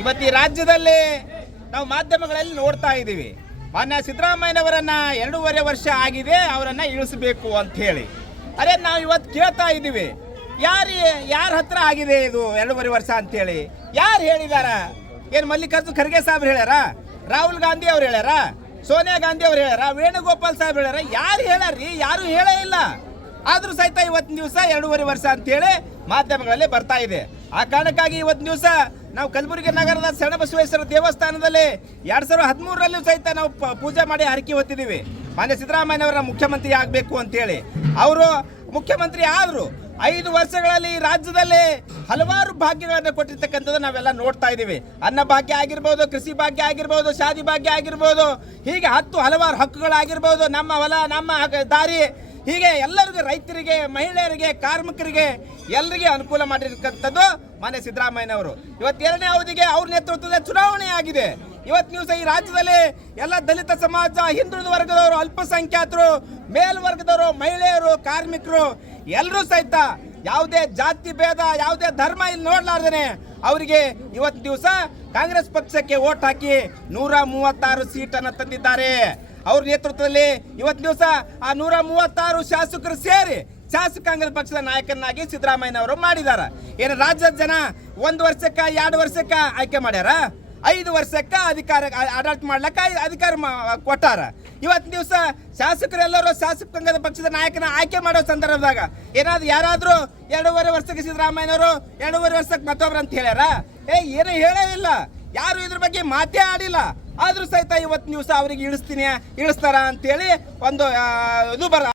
ಇವತ್ತು ಈ ರಾಜ್ಯದಲ್ಲಿ ನಾವು ಮಾಧ್ಯಮಗಳಲ್ಲಿ ನೋಡ್ತಾ ಇದ್ದೀವಿ. ಮಾನ್ಯ ಸಿದ್ದರಾಮಯ್ಯನವರನ್ನ ಎರಡೂವರೆ ವರ್ಷ ಆಗಿದೆ, ಅವರನ್ನ ಇಳಿಸಬೇಕು ಅಂತ ಹೇಳಿ. ಅರೆ, ನಾವು ಇವತ್ತು ಕೇಳ್ತಾ ಇದ್ದೀವಿ. ಯಾರು, ಯಾರ ಹತ್ರ ಆಗಿದೆ ಇದು ಎರಡೂವರೆ ವರ್ಷ ಅಂತೇಳಿ? ಯಾರು ಹೇಳಿದಾರ? ಏನು ಮಲ್ಲಿಕಾರ್ಜುನ್ ಖರ್ಗೆ ಸಾಹೇಬ್ರು ಹೇಳ್ಯಾರ? ರಾಹುಲ್ ಗಾಂಧಿ ಅವ್ರು ಹೇಳ್ಯಾರ? ಸೋನಿಯಾ ಗಾಂಧಿ ಅವ್ರು ಹೇಳ್ಯಾರ? ವೇಣುಗೋಪಾಲ್ ಸಾಹೇಬ್ ಹೇಳ್ಯಾರ? ಯಾರು ಹೇಳ್ಯಾರ್ರಿ? ಯಾರು ಹೇಳೇ ಇಲ್ಲ. ಆದ್ರೂ ಸಹಿತ ಇವತ್ತಿನ ದಿವಸ ಎರಡೂವರೆ ವರ್ಷ ಅಂತೇಳಿ ಮಾಧ್ಯಮಗಳಲ್ಲಿ ಬರ್ತಾ ಇದೆ. ಆ ಕಾರಣಕ್ಕಾಗಿ ಇವತ್ತಿನ ದಿವಸ ನಾವು ಕಲಬುರಗಿ ನಗರದ ಶರಣಬಸವೇಶ್ವರ ದೇವಸ್ಥಾನದಲ್ಲಿ ಎರಡು ಸಾವಿರದ ಹದಿಮೂರರಲ್ಲೂ ಸಹಿತ ನಾವು ಪೂಜೆ ಮಾಡಿ ಹರಕೆ ಹೊತ್ತಿದ್ದೀವಿ. ಮಾನ್ಯ ಸಿದ್ದರಾಮಯ್ಯನವರ ಮುಖ್ಯಮಂತ್ರಿ ಆಗಬೇಕು ಅಂತೇಳಿ. ಅವರು ಮುಖ್ಯಮಂತ್ರಿ ಆದರು ಐದು ವರ್ಷಗಳಲ್ಲಿ ರಾಜ್ಯದಲ್ಲಿ ಹಲವಾರು ಭಾಗ್ಯಗಳನ್ನು ಕೊಟ್ಟಿರ್ತಕ್ಕಂಥದ್ದು ನಾವೆಲ್ಲ ನೋಡ್ತಾ ಇದ್ದೀವಿ. ಅನ್ನ ಭಾಗ್ಯ ಆಗಿರ್ಬೋದು, ಕೃಷಿ ಭಾಗ್ಯ ಆಗಿರ್ಬೋದು, ಶಾದಿ ಭಾಗ್ಯ ಆಗಿರ್ಬೋದು, ಹೀಗೆ ಹತ್ತು ಹಲವಾರು ಹಕ್ಕುಗಳಾಗಿರ್ಬೋದು. ನಮ್ಮ ಹೊಲ, ನಮ್ಮ ದಾರಿ ಹೀಗೆ ಎಲ್ಲರಿಗೂ ರೈತರಿಗೆ, ಮಹಿಳೆಯರಿಗೆ, ಕಾರ್ಮಿಕರಿಗೆ ಎಲ್ಲರಿಗೆ ಅನುಕೂಲ ಮಾಡಿರ್ತಕ್ಕಂಥದ್ದು ಮಾನ್ಯ ಸಿದ್ದರಾಮಯ್ಯನವರು. ಇವತ್ತು ಎರಡನೇ ಅವಧಿಗೆ ಅವ್ರ ನೇತೃತ್ವದ ಚುನಾವಣೆ ಆಗಿದೆ. ಇವತ್ತು ನೀವು ಈ ರಾಜ್ಯದಲ್ಲಿ ಎಲ್ಲ ದಲಿತ ಸಮಾಜ, ಹಿಂದುಳಿದ ವರ್ಗದವರು, ಅಲ್ಪಸಂಖ್ಯಾತರು, ಮೇಲ್ವರ್ಗದವರು, ಮಹಿಳೆಯರು, ಕಾರ್ಮಿಕರು ಎಲ್ಲರೂ ಸಹಿತ ಯಾವುದೇ ಜಾತಿ ಭೇದ, ಯಾವುದೇ ಧರ್ಮ ಇಲ್ಲಿ ನೋಡ್ಲಾರ್ದೇನೆ ಅವರಿಗೆ ಇವತ್ತು ದಿವಸ ಕಾಂಗ್ರೆಸ್ ಪಕ್ಷಕ್ಕೆ ಓಟ್ ಹಾಕಿ ನೂರ ಮೂವತ್ತಾರು ಸೀಟನ್ನು ತಂದಿದ್ದಾರೆ. ಅವ್ರ ನೇತೃತ್ವದಲ್ಲಿ ಇವತ್ತು ದಿವಸ ಆ ನೂರ ಮೂವತ್ತಾರು ಶಾಸಕರು ಸೇರಿ ಶಾಸಕಾಂಗ ಪಕ್ಷದ ನಾಯಕನಾಗಿ ಸಿದ್ದರಾಮಯ್ಯನವರು ಮಾಡಿದಾರ. ಏನು ರಾಜ್ಯದ ಜನ ಒಂದು ವರ್ಷಕ್ಕ, ಎರಡು ವರ್ಷಕ್ಕ ಆಯ್ಕೆ ಮಾಡ್ಯಾರ? ಐದು ವರ್ಷಕ್ಕ ಅಧಿಕಾರ, ಆಡಳಿತ ಮಾಡ್ಲಕ್ಕ ಅಧಿಕಾರ ಕೊಟ್ಟಾರ. ಇವತ್ತು ದಿವಸ ಶಾಸಕರೆಲ್ಲರೂ ಶಾಸಕಾಂಗದ ಪಕ್ಷದ ನಾಯಕನ ಆಯ್ಕೆ ಮಾಡೋ ಸಂದರ್ಭದಾಗ ಏನಾದ್ರು ಯಾರಾದ್ರೂ ಎರಡೂವರೆ ವರ್ಷಕ್ಕೆ ಸಿದ್ದರಾಮಯ್ಯನವರು, ಎರಡೂವರೆ ವರ್ಷಕ್ಕೆ ಮತ್ತೊಬ್ರು ಅಂತ ಹೇಳ್ಯಾರ? ಏ, ಏನು ಹೇಳೇ ಇಲ್ಲ. ಯಾರು ಇದ್ರ ಬಗ್ಗೆ ಮಾತೇ ಆಡಿಲ್ಲ. ಆದ್ರೂ ಸಹಿತ ಇವತ್ತು ದಿವಸ ಅವರಿಗೆ ಇಳಿಸ್ತೀನಿ ಇಳಿಸ್ತಾರ ಅಂತೇಳಿ ಒಂದು ಇದು ಬರ